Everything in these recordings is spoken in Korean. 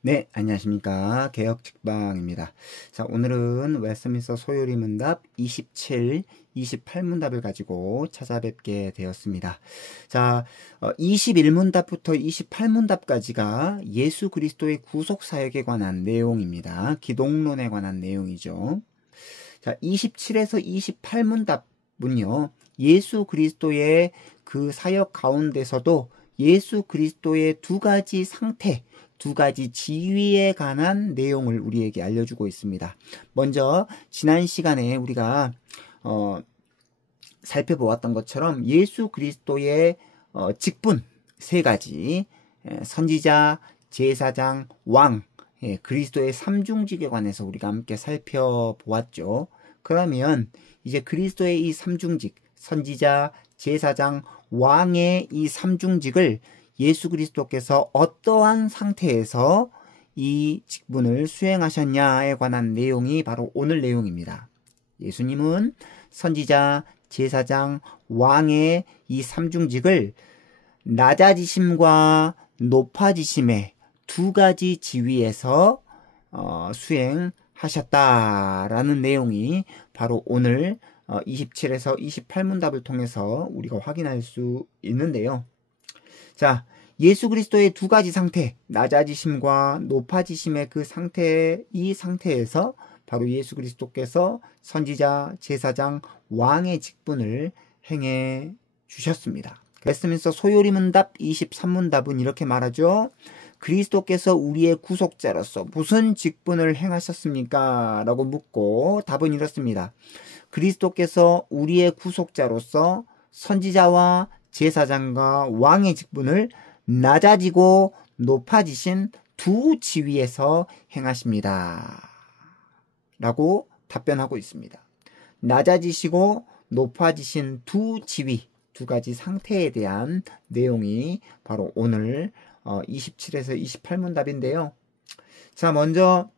네, 안녕하십니까. 개혁책방입니다. 자, 오늘은 웨스트민스터 소요리 문답 27, 28문답을 가지고 찾아뵙게 되었습니다. 자, 21문답부터 28문답까지가 예수 그리스도의 구속사역에 관한 내용입니다. 기독론에 관한 내용이죠. 자, 27에서 28문답은요, 예수 그리스도의 그 사역 가운데서도 예수 그리스도의 두 가지 상태, 두 가지 지위에 관한 내용을 우리에게 알려주고 있습니다. 먼저 지난 시간에 우리가 살펴보았던 것처럼 예수 그리스도의 직분 세 가지, 선지자, 제사장, 왕, 그리스도의 삼중직에 관해서 우리가 함께 살펴보았죠. 그러면 이제 그리스도의 이 삼중직, 선지자, 제사장, 왕의 이 삼중직을 예수 그리스도께서 어떠한 상태에서 이 직분을 수행하셨냐에 관한 내용이 바로 오늘 내용입니다. 예수님은 선지자, 제사장, 왕의 이 삼중직을 낮아지심과 높아지심의 두 가지 지위에서 수행하셨다라는 내용이 바로 오늘 27에서 28문답을 통해서 우리가 확인할 수 있는데요. 자, 예수 그리스도의 두 가지 상태, 낮아지심과 높아지심의 그 상태, 이 상태에서 바로 예수 그리스도께서 선지자, 제사장, 왕의 직분을 행해 주셨습니다. 웨스트민스터 소요리 문답 23문답은 이렇게 말하죠. 그리스도께서 우리의 구속자로서 무슨 직분을 행하셨습니까? 라고 묻고 답은 이렇습니다. 그리스도께서 우리의 구속자로서 선지자와 제사장과 왕의 직분을 낮아지고 높아지신 두 지위에서 행하십니다. 라고 답변하고 있습니다. 낮아지시고 높아지신 두 지위, 두 가지 상태에 대한 내용이 바로 오늘 27에서 28문답인데요. 자, 먼저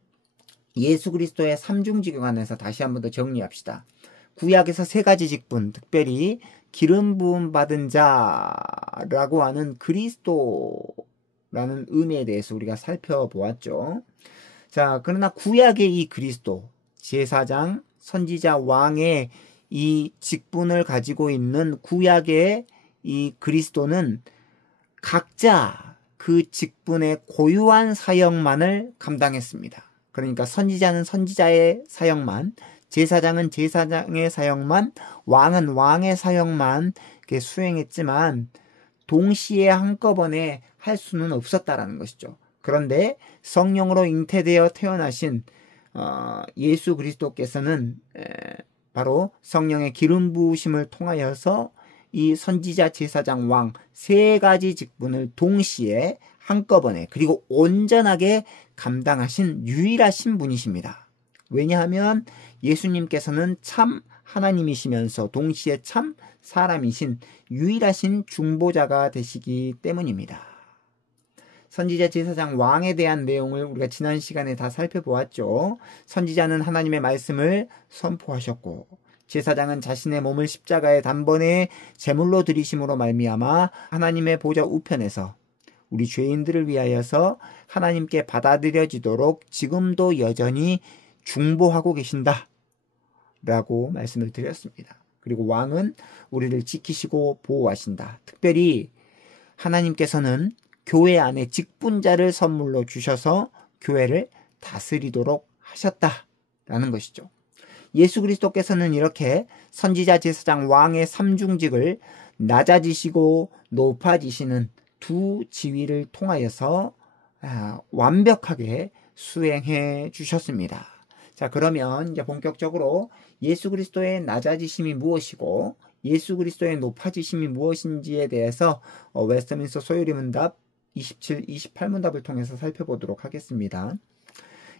예수 그리스도의 삼중직에 관해서 다시 한번 더 정리합시다. 구약에서 세 가지 직분, 특별히 기름 부음 받은 자라고 하는 그리스도라는 의미에 대해서 우리가 살펴보았죠. 자, 그러나 구약의 이 그리스도, 제사장, 선지자, 왕의 이 직분을 가지고 있는 구약의 이 그리스도는 각자 그 직분의 고유한 사역만을 감당했습니다. 그러니까 선지자는 선지자의 사역만, 제사장은 제사장의 사역만, 왕은 왕의 사역만 수행했지만 동시에 한꺼번에 할 수는 없었다라는 것이죠. 그런데 성령으로 잉태되어 태어나신 예수 그리스도께서는 바로 성령의 기름 부으심을 통하여서 이 선지자, 제사장, 왕 세 가지 직분을 동시에 한꺼번에 그리고 온전하게 감당하신 유일하신 분이십니다. 왜냐하면 예수님께서는 참 하나님이시면서 동시에 참 사람이신 유일하신 중보자가 되시기 때문입니다. 선지자, 제사장, 왕에 대한 내용을 우리가 지난 시간에 다 살펴보았죠. 선지자는 하나님의 말씀을 선포하셨고 제사장은 자신의 몸을 십자가의 단번에 제물로 드리심으로 말미암아 하나님의 보좌 우편에서 우리 죄인들을 위하여서 하나님께 받아들여지도록 지금도 여전히 중보하고 계신다 라고 말씀을 드렸습니다. 그리고 왕은 우리를 지키시고 보호하신다. 특별히 하나님께서는 교회 안에 직분자를 선물로 주셔서 교회를 다스리도록 하셨다라는 것이죠. 예수 그리스도께서는 이렇게 선지자, 제사장, 왕의 삼중직을 낮아지시고 높아지시는 두 지위를 통하여서 완벽하게 수행해 주셨습니다. 자, 그러면 이제 본격적으로 예수 그리스도의 낮아지심이 무엇이고 예수 그리스도의 높아지심이 무엇인지에 대해서 웨스트민스터 소요리 문답 27, 28문답을 통해서 살펴보도록 하겠습니다.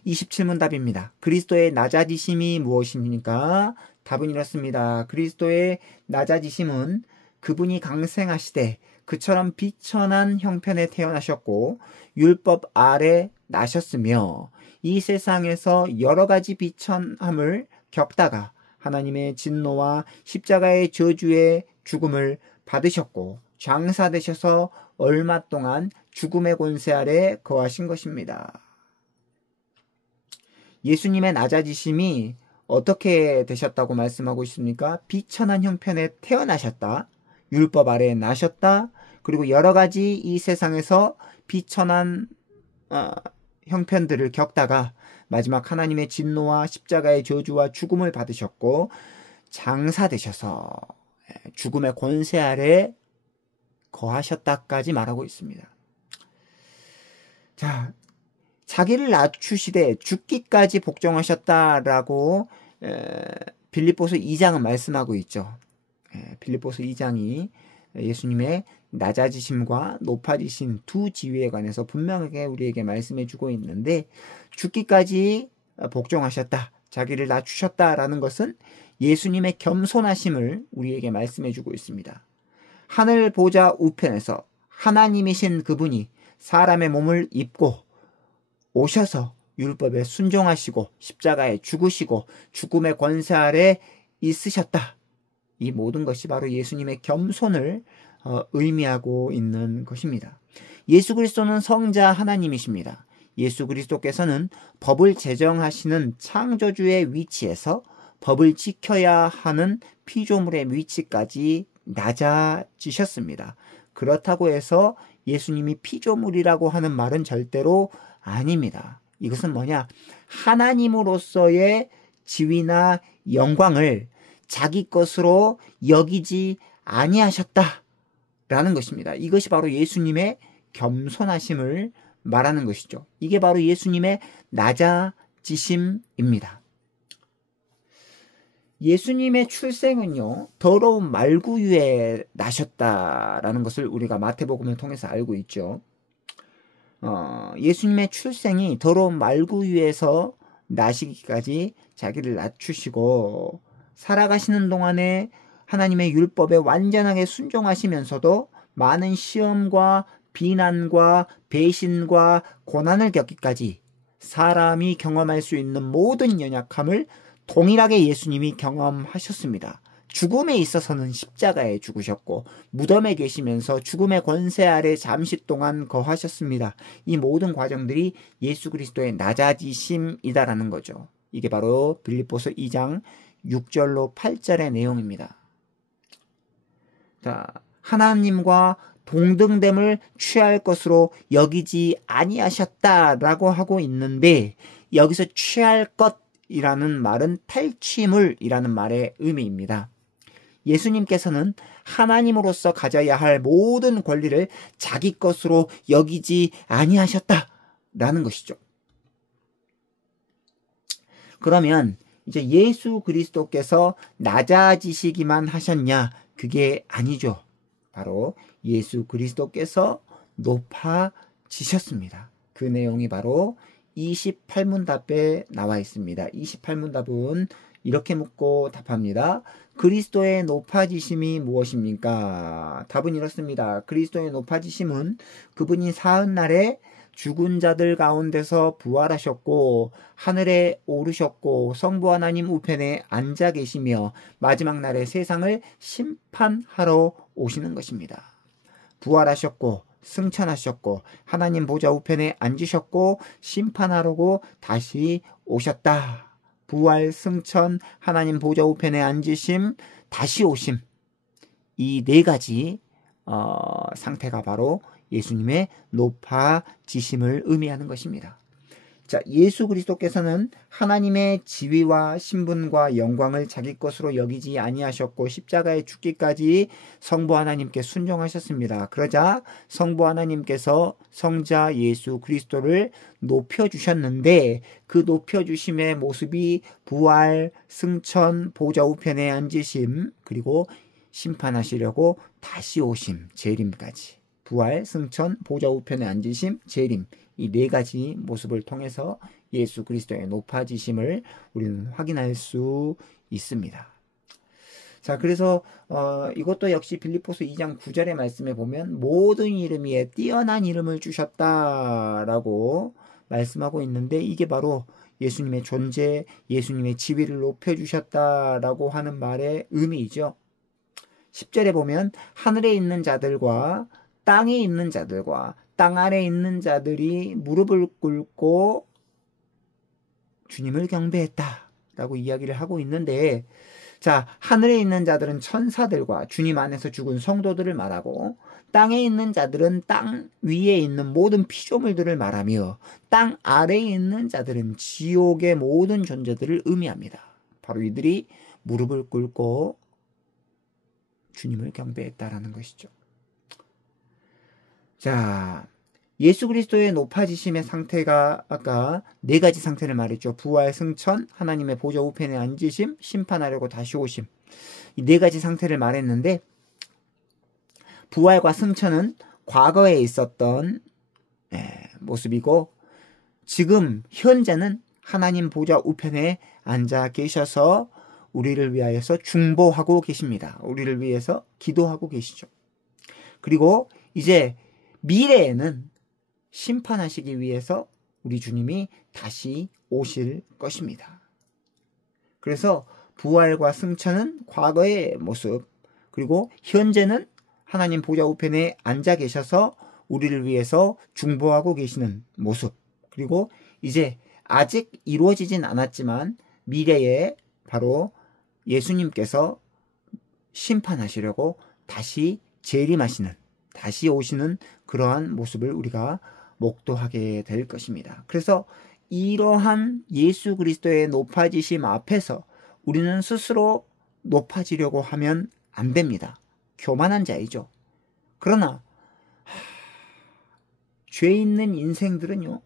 27문답입니다. 그리스도의 낮아지심이 무엇입니까? 답은 이렇습니다. 그리스도의 낮아지심은 그분이 강생하시되 그처럼 비천한 형편에 태어나셨고 율법 아래 나셨으며 이 세상에서 여러 가지 비천함을 겪다가 하나님의 진노와 십자가의 저주의 죽음을 받으셨고 장사되셔서 얼마 동안 죽음의 권세 아래 거하신 것입니다. 예수님의 낮아지심이 어떻게 되셨다고 말씀하고 있습니까? 비천한 형편에 태어나셨다. 율법 아래에 나셨다. 그리고 여러 가지 이 세상에서 비천한 형편들을 겪다가 마지막 하나님의 진노와 십자가의 저주와 죽음을 받으셨고 장사되셔서 죽음의 권세 아래 거하셨다까지 말하고 있습니다. 자, 자기를 낮추시되 죽기까지 복종하셨다라고 빌립보서 2장은 말씀하고 있죠. 빌립보서 2장이 예수님의 낮아지심과 높아지신 두 지위에 관해서 분명하게 우리에게 말씀해 주고 있는데, 죽기까지 복종하셨다, 자기를 낮추셨다라는 것은 예수님의 겸손하심을 우리에게 말씀해 주고 있습니다. 하늘 보좌 우편에서 하나님이신 그분이 사람의 몸을 입고 오셔서 율법에 순종하시고 십자가에 죽으시고 죽음의 권세 아래 있으셨다. 이 모든 것이 바로 예수님의 겸손을 의미하고 있는 것입니다. 예수 그리스도는 성자 하나님이십니다. 예수 그리스도께서는 법을 제정하시는 창조주의 위치에서 법을 지켜야 하는 피조물의 위치까지 낮아지셨습니다. 그렇다고 해서 예수님이 피조물이라고 하는 말은 절대로 아닙니다. 이것은 뭐냐? 하나님으로서의 지위나 영광을 자기 것으로 여기지 아니하셨다라는 것입니다. 이것이 바로 예수님의 겸손하심을 말하는 것이죠. 이게 바로 예수님의 낮아지심입니다. 예수님의 출생은요, 더러운 말구유에 나셨다라는 것을 우리가 마태복음을 통해서 알고 있죠. 예수님의 출생이 더러운 말구유에서 나시기까지 자기를 낮추시고 살아가시는 동안에 하나님의 율법에 완전하게 순종하시면서도 많은 시험과 비난과 배신과 고난을 겪기까지 사람이 경험할 수 있는 모든 연약함을 동일하게 예수님이 경험하셨습니다. 죽음에 있어서는 십자가에 죽으셨고 무덤에 계시면서 죽음의 권세 아래 잠시 동안 거하셨습니다. 이 모든 과정들이 예수 그리스도의 낮아지심이다라는 거죠. 이게 바로 빌립보서 2장 6절로 8절의 내용입니다. 자, 하나님과 동등됨을 취할 것으로 여기지 아니하셨다라고 하고 있는데, 여기서 취할 것이라는 말은 탈취물이라는 말의 의미입니다. 예수님께서는 하나님으로서 가져야 할 모든 권리를 자기 것으로 여기지 아니하셨다라는 것이죠. 그러면 이제 예수 그리스도께서 낮아지시기만 하셨냐? 그게 아니죠. 바로 예수 그리스도께서 높아지셨습니다. 그 내용이 바로 28문답에 나와 있습니다. 28문답은 이렇게 묻고 답합니다. 그리스도의 높아지심이 무엇입니까? 답은 이렇습니다. 그리스도의 높아지심은 그분이 사흔날에 죽은 자들 가운데서 부활하셨고 하늘에 오르셨고 성부 하나님 우편에 앉아 계시며 마지막 날에 세상을 심판하러 오시는 것입니다. 부활하셨고 승천하셨고 하나님 보좌 우편에 앉으셨고 심판하려고 다시 오셨다. 부활, 승천, 하나님 보좌 우편에 앉으심, 다시 오심, 이 네 가지 상태가 바로 예수님의 높아지심을 의미하는 것입니다. 자, 예수 그리스도께서는 하나님의 지위와 신분과 영광을 자기 것으로 여기지 아니하셨고 십자가에 죽기까지 성부 하나님께 순종하셨습니다. 그러자 성부 하나님께서 성자 예수 그리스도를 높여주셨는데, 그 높여주심의 모습이 부활, 승천, 보좌 우편에 앉으심, 그리고 심판하시려고 다시 오심, 재림까지. 부활, 승천, 보좌 우편에 앉으심, 재림, 이 네 가지 모습을 통해서 예수 그리스도의 높아지심을 우리는 확인할 수 있습니다. 자, 그래서 이것도 역시 빌립보서 2장 9절의 말씀에 보면 모든 이름 위에 뛰어난 이름을 주셨다라고 말씀하고 있는데, 이게 바로 예수님의 존재, 예수님의 지위를 높여주셨다라고 하는 말의 의미이죠. 10절에 보면 하늘에 있는 자들과 땅에 있는 자들과 땅 아래 있는 자들이 무릎을 꿇고 주님을 경배했다 라고 이야기를 하고 있는데, 자, 하늘에 있는 자들은 천사들과 주님 안에서 죽은 성도들을 말하고, 땅에 있는 자들은 땅 위에 있는 모든 피조물들을 말하며, 땅 아래에 있는 자들은 지옥의 모든 존재들을 의미합니다. 바로 이들이 무릎을 꿇고 주님을 경배했다라는 것이죠. 자, 예수 그리스도의 높아지심의 상태가 아까 네 가지 상태를 말했죠. 부활, 승천, 하나님의 보좌 우편에 앉으심, 심판하려고 다시 오심. 이 네 가지 상태를 말했는데, 부활과 승천은 과거에 있었던 모습이고, 지금 현재는 하나님 보좌 우편에 앉아 계셔서 우리를 위하여서 중보하고 계십니다. 우리를 위해서 기도하고 계시죠. 그리고 이제 미래에는 심판하시기 위해서 우리 주님이 다시 오실 것입니다. 그래서 부활과 승천은 과거의 모습, 그리고 현재는 하나님 보좌 우편에 앉아 계셔서 우리를 위해서 중보하고 계시는 모습, 그리고 이제 아직 이루어지진 않았지만 미래에 바로 예수님께서 심판하시려고 다시 재림하시는, 다시 오시는 그러한 모습을 우리가 목도하게 될 것입니다. 그래서 이러한 예수 그리스도의 높아지심 앞에서 우리는 스스로 높아지려고 하면 안 됩니다. 교만한 자이죠. 그러나 죄 있는 인생들은요,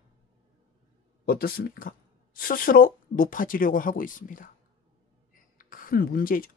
어떻습니까? 스스로 높아지려고 하고 있습니다. 큰 문제죠.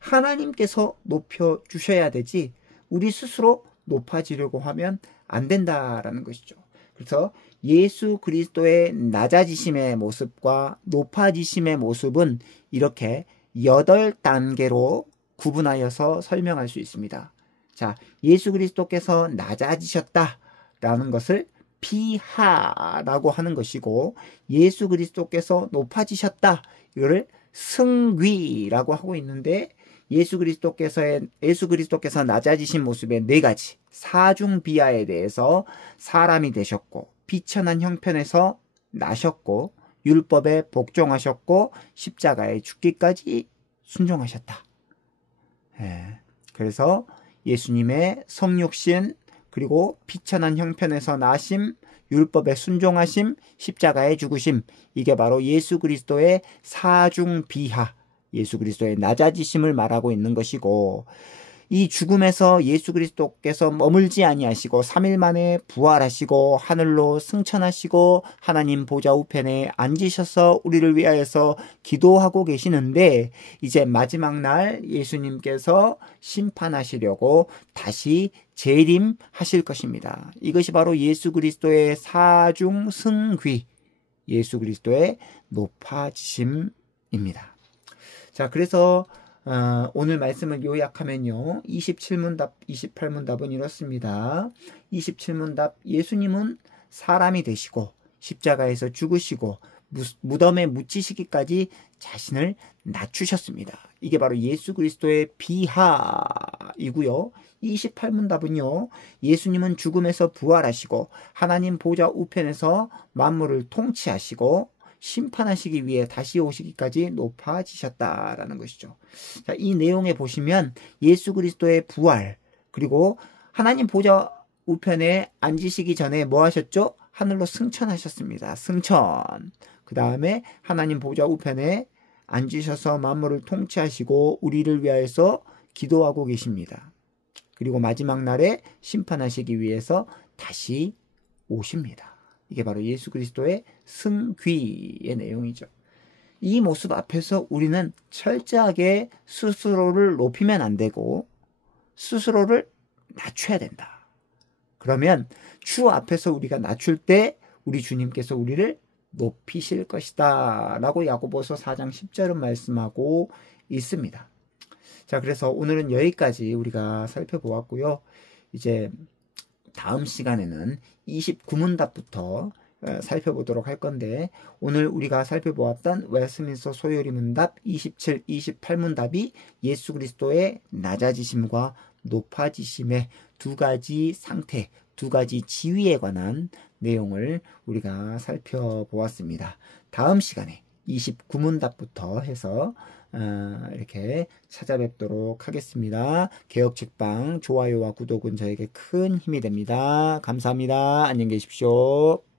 하나님께서 높여주셔야 되지 우리 스스로 높아지려고 하면 안 된다라는 것이죠. 그래서 예수 그리스도의 낮아지심의 모습과 높아지심의 모습은 이렇게 8단계로 구분하여서 설명할 수 있습니다. 자, 예수 그리스도께서 낮아지셨다라는 것을 비하라고 하는 것이고, 예수 그리스도께서 높아지셨다, 이거를 승귀라고 하고 있는데, 예수 그리스도께서 낮아지신 모습의 네 가지 사중비하에 대해서 사람이 되셨고, 비천한 형편에서 나셨고, 율법에 복종하셨고, 십자가에 죽기까지 순종하셨다. 그래서 예수님의 성육신, 그리고 비천한 형편에서 나심, 율법에 순종하심, 십자가에 죽으심, 이게 바로 예수 그리스도의 사중비하, 예수 그리스도의 낮아지심을 말하고 있는 것이고, 이 죽음에서 예수 그리스도께서 머물지 아니하시고 3일 만에 부활하시고 하늘로 승천하시고 하나님 보좌 우편에 앉으셔서 우리를 위하여서 기도하고 계시는데, 이제 마지막 날 예수님께서 심판하시려고 다시 재림하실 것입니다. 이것이 바로 예수 그리스도의 사중승귀, 예수 그리스도의 높아지심입니다. 자, 그래서 오늘 말씀을 요약하면요, 27문답, 28문답은 이렇습니다. 27문답, 예수님은 사람이 되시고 십자가에서 죽으시고 무덤에 묻히시기까지 자신을 낮추셨습니다. 이게 바로 예수 그리스도의 비하이고요. 28문답은요, 예수님은 죽음에서 부활하시고 하나님 보좌 우편에서 만물을 통치하시고 심판하시기 위해 다시 오시기까지 높아지셨다라는 것이죠. 자, 이 내용에 보시면 예수 그리스도의 부활, 그리고 하나님 보좌 우편에 앉으시기 전에 뭐 하셨죠? 하늘로 승천하셨습니다. 승천. 그 다음에 하나님 보좌 우편에 앉으셔서 만물을 통치하시고 우리를 위하여서 기도하고 계십니다. 그리고 마지막 날에 심판하시기 위해서 다시 오십니다. 이게 바로 예수 그리스도의 승귀의 내용이죠. 이 모습 앞에서 우리는 철저하게 스스로를 높이면 안 되고 스스로를 낮춰야 된다. 그러면 주 앞에서 우리가 낮출 때 우리 주님께서 우리를 높이실 것이다 라고 야고보서 4장 10절은 말씀하고 있습니다. 자, 그래서 오늘은 여기까지 우리가 살펴보았고요. 이제 다음 시간에는 29문답부터 살펴보도록 할 건데, 오늘 우리가 살펴보았던 웨스민스터 소요리 문답 27, 28문답이 예수 그리스도의 낮아지심과 높아지심의 두 가지 상태, 두 가지 지위에 관한 내용을 우리가 살펴보았습니다. 다음 시간에 29문답부터 해서 이렇게 찾아뵙도록 하겠습니다. 개혁책방 좋아요와 구독은 저에게 큰 힘이 됩니다. 감사합니다. 안녕히 계십시오.